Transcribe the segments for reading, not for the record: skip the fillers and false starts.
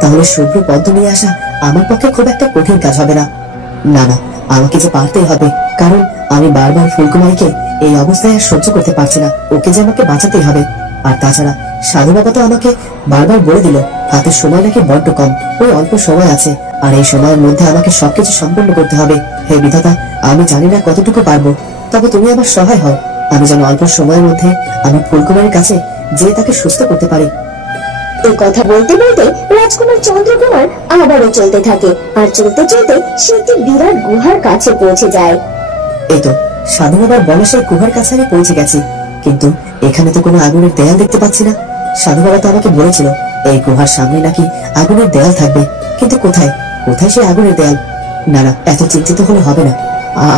তাহলে শুভ্র পদ্ম নিয়ে আসা আমার পক্ষে খুব একটা কঠিন কাজ হবে না। না না, আমাকে যে পারতেই হবে, কারণ আমি বারবার ফুলকুমারীকে এই অবস্থায় আর সহ্য করতে পারছি না। ওকে যে আমাকে বাঁচাতেই হবে। আর তাছাড়া সাধু বাবা তো আমাকে বারবার বলে দিল হাতের সময় নাকি বড্ড কম, ওই অল্প সময় আছে, আর এই সময়ের মধ্যে আমাকে সবকিছু সম্পন্ন করতে হবে। হে বিধাতা, আমি জানি না কতটুকু পারবো, তবে তুমি আমার সহায় হও। আমি যেন অল্প সময়ের মধ্যে আমি ফুলকুমারীর কাছে যে তাকে সুস্থ করতে পারি। এই কথা বলতে বলতে রাজকুমার চন্দ্রকুমার আবারও চলতে থাকে, আর চলতে চলতে সে একটি বিরাট গুহার কাছে পৌঁছে যায়। এই তো সাধু বাবার বলা সেই গুহার কাছে আমি পৌঁছে গেছি, কিন্তু এখানে তো কোনো আগুনের দেয়াল দেখতে পাচ্ছি না। সাধু বাবা তো আমাকে বলেছিল এই গুহার সামনে নাকি আগুনের দেয়াল থাকবে, কিন্তু কোথায় কোথায় সেই আগুনের দেয়াল? না না, এত চিন্তিত হলে হবে না,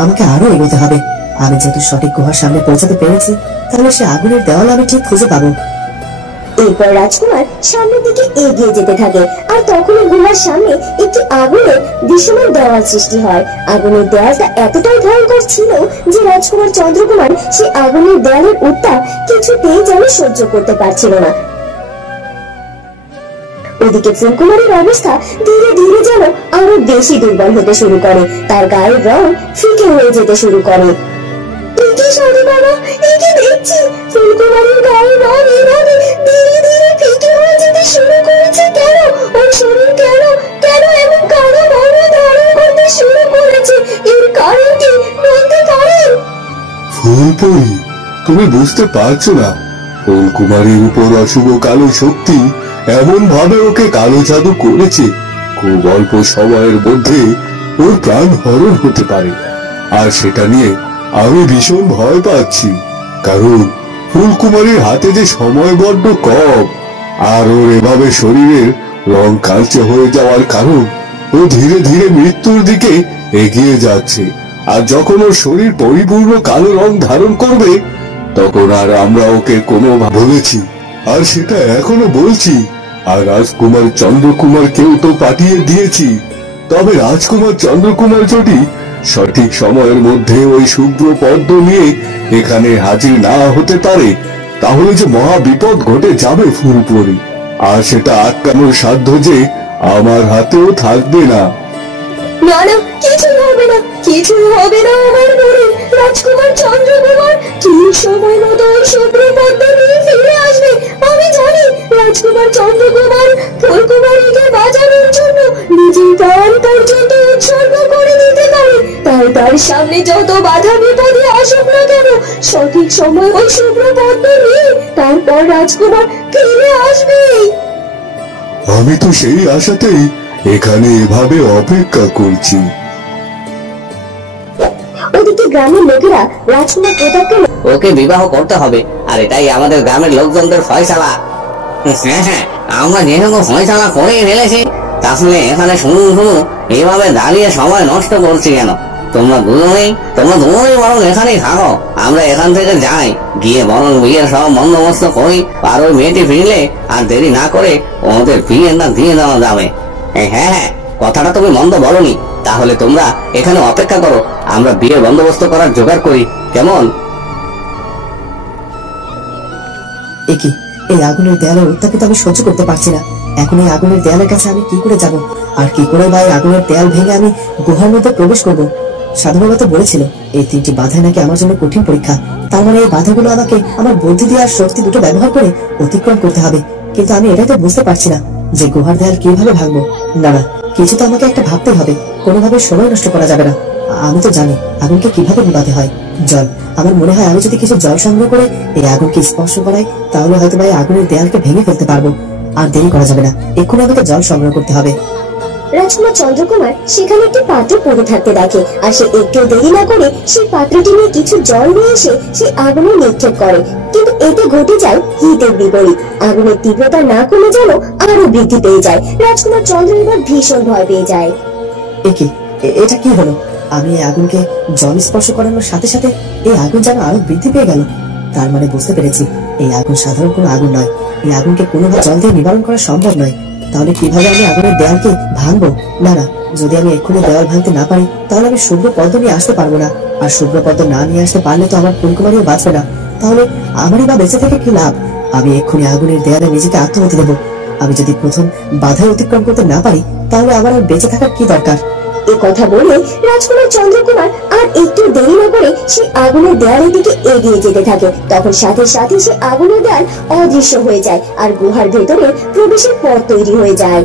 আমাকে আরো এগোতে হবে। আমি যেহেতু সঠিক গুহার সামনে পৌঁছাতে পেরেছি, তাহলে সে আগুনের দেওয়াল আমি ঠিক খুঁজে পাবো। এরপর রাজকুমার সামনের দিকে এগিয়ে যেতে থাকে, আর তখনই গুহার সামনে একটি আগুনের দৃশ্যমান দেওয়াল সৃষ্টি হয়। আগুনের দেওয়ালটা এতটাই ভয়ঙ্কর ছিল যে রাজকুমার চন্দ্রকুমার সেই আগুনের দেওয়ালের উত্তাপ কিছুতেই যেন সহ্য করতে পারছিল না। ওদিকে ফুলকুমারীর অবস্থা ধীরে ধীরে যেন আরো বেশি দুর্বল হতে শুরু করে, তার গায়ের রং ফিকে হয়ে যেতে শুরু করে। সাধু বাবা, একে দেখছি ফুলকুমারীর গায়ের রং এভাবে ধীরে ধীরে ফিকে হয়ে যেতে শুরু করেছে। কেন ওর শরীর কেন কেন এমন কালো বর্ণ ধারণ করতে শুরু করেছে? এর কারণ কি বলতে পারেন? ফুলপুরি, তুমি বুঝতে পারছো না, ফুলকুমারীর উপর অশুভ কালো শক্তি এমন ভাবে ওকে কালো জাদু করেছে, খুব অল্প সময়ের মধ্যে ওর প্রাণ হরণ হতে পারে। আর সেটা নিয়ে আমি ভীষণ ভয় পাচ্ছি, কারণ ফুলকুমারীর হাতে যে সময় বড্ড কম, আর ওর এভাবে শরীরের রং কালচে হয়ে যাওয়ার কারণ ও ধীরে ধীরে মৃত্যুর দিকে এগিয়ে যাচ্ছে। আর যখন ওর শরীর পরিপূর্ণ কালো রং ধারণ করবে, তখন আর আমরা ওকে কোনো বলেছি, আর সেটা এখনো বলছি। আর রাজকুমার চন্দ্রকুমারকেও তো পাঠিয়ে দিয়েছি, তবে রাজকুমার চন্দ্রকুমার যদি সঠিক সময়ের মধ্যে ওই শুভ্র পদ্ম নিয়ে এখানে হাজির না হতে পারে, তাহলে যে মহা বিপদ ঘটে যাবে ফুলপুরি, আর সেটা আটকানোর সাধ্য যে আমার হাতেও থাকবে না। না না, কিছু হবে না, কিছু হবে না আমার বোন রাজকুমার চন্দ্রকুমার ঠিক সময় মতো ওই শুভ্র পদ্ম নিয়ে ফিরে আসবে। আমি জানি রাজকুমার চন্দ্রকুমার ফুলকুমারীকে বাঁচানোর জন্য নিজের প্রাণ পর্যন্ত উৎসর্গ করে দিতে পারে। তাই তার সামনে যত বাধা বিপদে আসুক না কেন, সঠিক সময় ওই শুভ্র পদ্ম নিয়ে তারপর রাজকুমার ফিরে আসবে। আমি তো সেই আশাতেই এখানে এভাবে অপেক্ষা করছি। ওদিকে গ্রামের লোকেরা রাজকুমার প্রতাপকে ওকে বিবাহ করতে হবে, আর এটাই আমাদের গ্রামের লোকজনদের ফয়সালা। হ্যাঁ হ্যাঁ, আমরা যেহেতু ফয়সালা করে ফেলেছি, তাহলে এখানে শুনুন শুনুন এইভাবে দাঁড়িয়ে সময় নষ্ট করছি কেন? তোমরা দুজনেই বরং এখানেই থাকো, আমরা এখান থেকে যাই, গিয়ে বরং বিয়ের সব বন্দোবস্ত করি, আর ওই মেয়েটি ফিরলে আর দেরি না করে ওদের বিয়ের না দিয়ে দেওয়া যাবে। হ্যাঁ হ্যাঁ, কথাটা তুমি মন্দ বলনি। তাহলে তোমরা এখানে অপেক্ষা করো, আমরা বিয়ের বন্দোবস্ত করার জোগাড় করি, কেমন? এই আগুনের দেয়ালের উত্তাপিত আমি সহ্য করতে পারছি না। এখন এই আগুনের দেয়ালের কাছে আমি কি করে যাব, আর কি করে বা এই আগুনের দেয়াল ভেঙে আমি গুহার মধ্যে প্রবেশ করব? সাধু বাবা তো বলেছিল এই 3টি বাধা নাকি আমার জন্য কঠিন পরীক্ষা। তার মানে এই বাধাগুলো আমাকে আমার বুদ্ধি দিয়ে আর শক্তি দুটো ব্যবহার করে অতিক্রম করতে হবে। কিন্তু আমি এটাই তো বুঝতে পারছি না যে গুহার দেয়াল কিভাবে ভাঙবো। না না, কিছু তো আমাকে একটা ভাবতে হবে, কোনোভাবে সময় নষ্ট করা যাবে না। আমি তো জানি আগুনকে কিভাবে নিভাতে হয়। জল, আমার মনে হয় আমি যদি কিছু জল সংগ্রহ করে এই আগুনকে স্পর্শ করাই, তাহলে হয়তো এই আগুনের দেয়ালকে ভেঙে ফেলতে পারবো। আর দেরি করা যাবে না, এক্ষুনি আমাকে জল সংগ্রহ করতে হবে। রাজকুমার চন্দ্রকুমার সেখানে একটি পাত্র পড়ে থাকতে দেখে, আর সে একটু দেরি না করে সেই পাত্রটি নিয়ে কিছু জল নিয়ে এসে সেই আগুনে নিক্ষেপ করে। কিন্তু এতে ঘটে যায় হিতের বিপরীত। আগুনের তীব্রতা না কমে যেন আরো বৃদ্ধি পেয়ে যায়। রাজকুমার চন্দ্র এবার ভীষণ ভয় পেয়ে যায়। এটা কি হলো? আমি এই আগুনকে জল স্পর্শ করানোর সাথে সাথে এই আগুন যেন আরো বৃদ্ধি পেয়ে গেল। তার মানে বুঝতে পেরেছি এই আগুন সাধারণ কোনো আগুন নয়। এই আগুনকে কোনোভাবে জল দিয়ে নিবারণ করা সম্ভব নয়। তাহলে কিভাবে আমি আগুনের দেয়ালকে ভাঙবো? না না, যদি আমি এক্ষুনি দেওয়াল ভাঙতে না পারি, তাহলে আমি শুভ্র পদ্ম নিয়ে আসতে পারবো না। আর শুভ্র পদ্ম না নিয়ে আসতে পারলে তো আমার ফুলকুমারীও বাঁচবে না। তাহলে আমারই বা বেঁচে থেকে কি লাভ? আমি এক্ষুনি আগুনের দেয়ালে নিজেকে আত্মহতি দেবো। আমি যদি প্রথম বাধাই অতিক্রম করতে না পারি তাহলে আমার আর বেঁচে থাকার কি দরকার? এ কথা বলে রাজকুমার চন্দ্রকুমার আর একটু দেরি না করে সে আগুনের দেয়ালের দিকে এগিয়ে যেতে থাকে। তখন সাথে সাথে সে আগুনের দেয়াল অদৃশ্য হয়ে যায় আর গুহার ভেতরে প্রবেশের পথ তৈরি হয়ে যায়।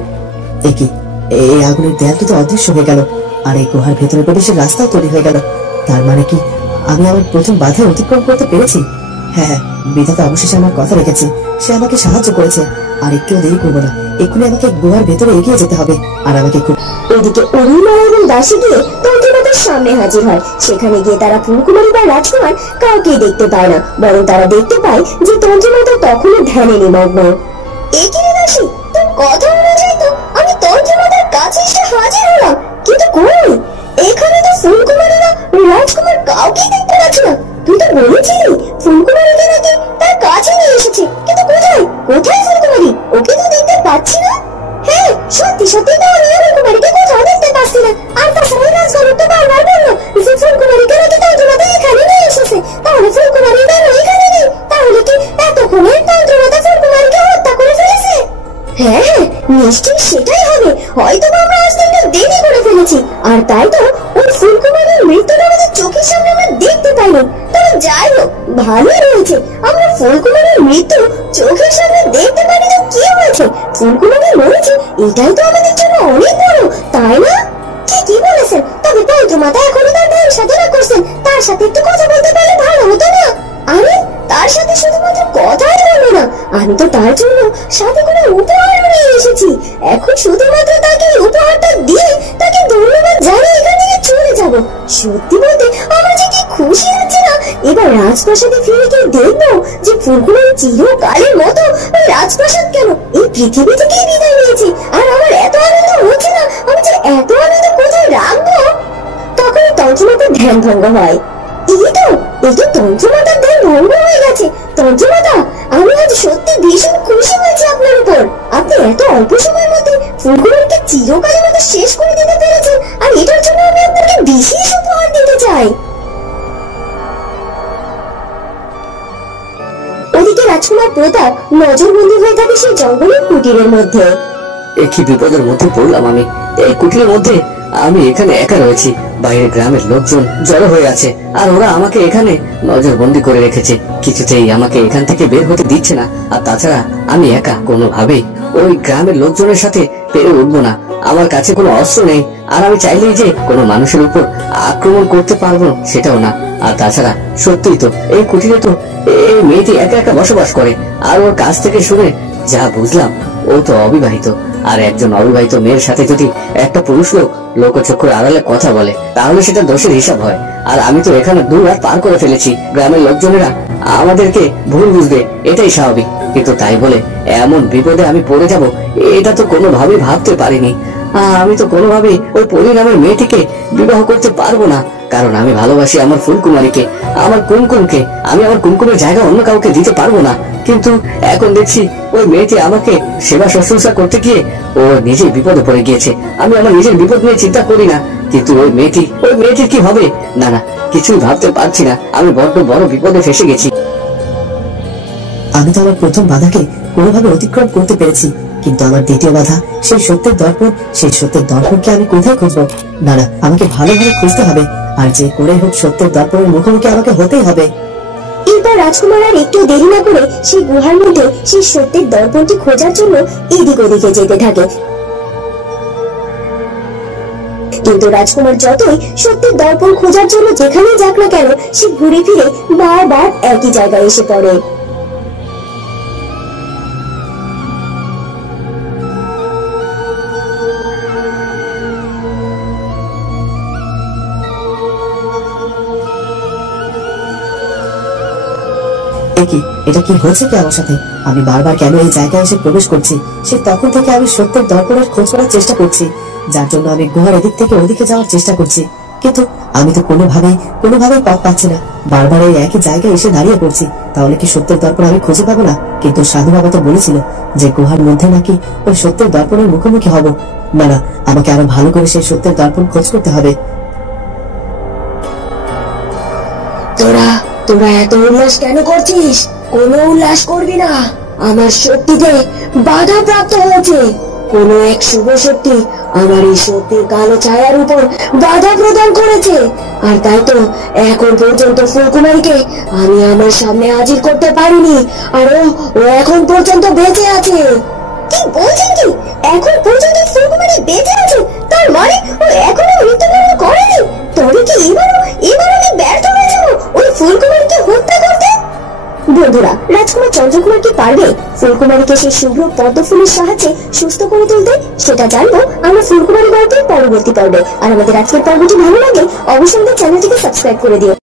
একই, এই আগুনের দেয়ালটা তো অদৃশ্য হয়ে গেল আর এই গুহার ভেতরে প্রবেশের রাস্তাও তৈরি হয়ে গেল। তার মানে কি আমি আমার প্রথম বাধাই অতিক্রম করতে পেরেছি? হ্যাঁ হ্যাঁ, বিধাতা অবশেষে আমার কথা রেখেছে, সে আমাকে সাহায্য করেছে। আর একটু দেরি করবো না, এক্ষুনি আমাকে গুহার ভেতরে এগিয়ে যেতে হবে। আর আমাকে এদিকে অরুণমালা এবং দাসী গিয়ে তন্ত্রমাতার সামনে হাজির হয়। সেখানে গিয়ে তারা ফুলকুমারী বা রাজকুমার কাউকেই দেখতে পায় না, বরং তারা দেখতে পায় যে তন্ত্রমাতা তখনও ধ্যানে নিমগ্ন। এখানে দাসী, তোর কথা অনুযায়ী তো আমি তন্ত্রমাতার কাছে এসে হাজির হলাম, কিন্তু কই এখানে তো ফুলকুমারী না রাজকুমার কাউকেই দেখতে পাচ্ছি না। তুই তো বলেছিলি ফুলকুমারীকে নাকি তার কাছে নিয়ে এসেছে, কিন্তু কোথায় কোথায় ফুলকুমারী? ওকে তো দেখতে পাচ্ছি না। হ্যাঁ, সত্যি সত্যি তো আমি ফুলকুমারীকে কোথাও দেখতে পাচ্ছি না। আর তাছাড়া রাজকুমার তো বারবার বললো যে ফুলকুমারীকে নাকি তন্ত্রমাতা এখানে নিয়ে এসেছে। তাহলে ফুলকুমারী কেন এখানে নেই? তাহলে কি এতক্ষণে তন্ত্রমাতা ফুলকুমারীকে হত্যা করে ফেলেছে? হ্যাঁ হ্যাঁ, নিশ্চয়ই সেটাই হবে। হয়তো আমরা আজ একটু দেরি করে ফেলেছি, আর তাই তো ওই ফুলকুমারীর মৃত্যুটা আমাদের চোখের সামনে আমরা দেখতে পাইনি। তবে যাই হোক, ভালোই রয়েছে আমরা ফুলকুমারীর মৃত্যু চোখের সামনে দেখতে পারি। তো কি হয়েছে, ফুলকুমারী মরেছে, এটাই তো আমাদের জন্য অনেক বড়, তাই না? ঠিকই বলেছেন। তবে তন্ত্রমাতা এখনো তার ধ্যান সাধনা করছেন, তার সাথে একটু কথা বলতে পারলে ভালো হতো না? আরে তার সাথে শুধুমাত্র কথাই বলবো না, আমি তো তার জন্য সাথে করে উপহার নিয়ে এসেছি। এখন শুধুমাত্র তাকে উপহারটা দিয়ে তাকে ধন্যবাদ জানিয়ে এখান থেকে চলে যাব। সত্যি বলতে আমার যে কি খুশি হচ্ছে না। এবার রাজপ্রাসাদে ফিরে গিয়ে দেখবো যে ফুলকুমারী চিরকালের মতো রাজপ্রাসাদ কেন এই পৃথিবী থেকেই বিদায় নিয়েছে। আর আমার এত আনন্দ হচ্ছে না, আমি যে এত আনন্দ কোথায় রাখবো। তখন তন্ত্রমাতার ধ্যান ভঙ্গ হয়। এই তো তন্ত্রমাতার ধ্যান ভঙ্গ হয়ে গেছে। তন্ত্রমাতা, আমি আজ সত্যি ভীষণ খুশি হয়েছি আপনার উপর। আপনি এত অল্প সময়ের মধ্যে ফুলকুমারীকে চিরকালের মতো শেষ করে দিতে পেরেছেন, আর এটার জন্য আমি আপনাকে বিশেষ উপহার দিতে চাই। ওদিকে রাজকুমার প্রতাপ নজরবন্দি হয়ে থাকে সেই জঙ্গলের কুটিরের মধ্যে। কি বিপদের মধ্যে পড়লাম আমি! এই কুটিরের মধ্যে আমি এখানে একা রয়েছি, বাইরের গ্রামের লোকজন জড়ো হয়ে আছে, আর ওরা আমাকে এখানে নজরবন্দি করে রেখেছে। কিছুতেই আমাকে এখান থেকে বের হতে দিচ্ছে না। আর তাছাড়া আমি একা, কোনোভাবেই ওই গ্রামের লোকজনের সাথে পেরে উঠবো না। আমার কাছে কোনো অস্ত্র নেই, আর আমি চাইলেই যে কোনো মানুষের উপর আক্রমণ করতে পারবো সেটাও না। আর তাছাড়া সত্যিই তো এই কুটিরে তো এই মেয়েটি একা একা বসবাস করে। আর ওর কাছ থেকে শুনে যা বুঝলাম, ও তো অবিবাহিত। আর একজন অবিবাহিত মেয়ের সাথে যদি একটা পুরুষ লোক লোকচক্ষুর আড়ালে কথা বলে, তাহলে সেটা দোষের হিসাব হয়। আর আমি তো এখানে 2 রাত পার করে ফেলেছি। গ্রামের লোকজনেরা আমাদেরকে ভুল বুঝবে, এটাই স্বাভাবিক। কিন্তু তাই বলে এমন বিপদে আমি পড়ে যাব, এটা তো কোনোভাবেই ভাবতে পারিনি। আমি তো কোনোভাবেই ওই পরি নামের মেয়েটিকে বিবাহ করতে পারবো না, কারণ আমি ভালোবাসি আমার ফুলকুমারীকে, আমার কুমকুমকে। আমি আমার কুমকুমের জায়গা অন্য কাউকে দিতে পারবো না। কিন্তু এখন দেখছি ওই মেয়েটি আমাকে সেবা শুশ্রূষা করতে গিয়ে ও নিজেই বিপদে পড়ে গিয়েছে। আমি আমার নিজের বিপদ নিয়ে চিন্তা করি না, কিন্তু ওই মেয়েটির কি হবে? না না, কিছুই ভাবতে পারছি না। আমি বড্ড বড় বিপদে ফেসে গেছি। আমি তো আমার প্রথম বাধাকে কোনোভাবে অতিক্রম করতে পেরেছি, কিন্তু আমার দ্বিতীয় বাধা সেই সত্যের দর্পণ। সেই সত্যের দর্পণকে আমি কোথায় খুঁজবো? না না, আমাকে ভালোভাবে খুঁজতে হবে, আর যে করে হোক সত্যের দর্পণের মুখোমুখি আমাকে হতেই হবে। এরপর রাজকুমার আর একটু দেরি না করে সেই গুহার মধ্যে সেই সত্যের দর্পণটি খোঁজার জন্য এদিক ওদিকে যেতে থাকে। কিন্তু রাজকুমার যতই সত্যের দর্পণ খোঁজার জন্য যেখানেই যাক না কেন, সে ঘুরে ফিরে বারবার একই জায়গায় এসে পড়ে। এটা কি হচ্ছে কি আমার সাথে? আমি বারবার কেন এই জায়গায় এসে প্রবেশ করছি? সে তখন থেকে আমি সত্যের দর্পণের খোঁজ করার চেষ্টা করছি, যার জন্য আমি গুহার এদিক থেকে ওদিকে যাওয়ার চেষ্টা করছি, কিন্তু আমি তো কোনোভাবেই পথ পাচ্ছি না। বারবার এই একই জায়গায় এসে দাঁড়িয়ে পড়ছি। তাহলে কি সত্যের দর্পণ আমি খুঁজে পাবো না? কিন্তু সাধু বাবা তো বলেছিল যে গুহার মধ্যে নাকি ওই সত্যের দর্পণের মুখোমুখি হব। না না, আমাকে আরো ভালো করে সেই সত্যের দর্পণ খোঁজ করতে হবে। তোরা এত উল্লাস কেন করছিস? কোনো উল্লাস করবি না। আমার শক্তিতে বাধা প্রাপ্ত হয়েছে। কোন এক শুভ শক্তি আমার এই শক্তির কালো ছায়ার উপর বাধা প্রদান করেছে, আর তাই তো এখন পর্যন্ত ফুলকুমারীকে আমি আমার সামনে হাজির করতে পারিনি। আর ও এখন পর্যন্ত বেঁচে আছে। কি বলছেন কি? এখন পর্যন্ত ফুলকুমারী বেঁচে আছে? তার মানে ও এখনো মৃত্যুবরণ করেনি? তবে কি এবার আমি ব্যর্থ হয়ে যাবো ওই ফুলকুমারীকে হত্যা করতে? বন্ধুরা, রাজকুমার চন্দ্রকুমার কি পারবে ফুলকুমারীকে সেই শুভ্র পদ্ম ফুলের সাহায্যে সুস্থ করে তুলতে? সেটা জানবো আমরা ফুলকুমারী গল্পের পরবর্তী পর্বে। আর আমাদের আজকের পর্বটি ভালো লাগলে অবশ্যই চ্যানেলটিকে সাবস্ক্রাইব করে দিও।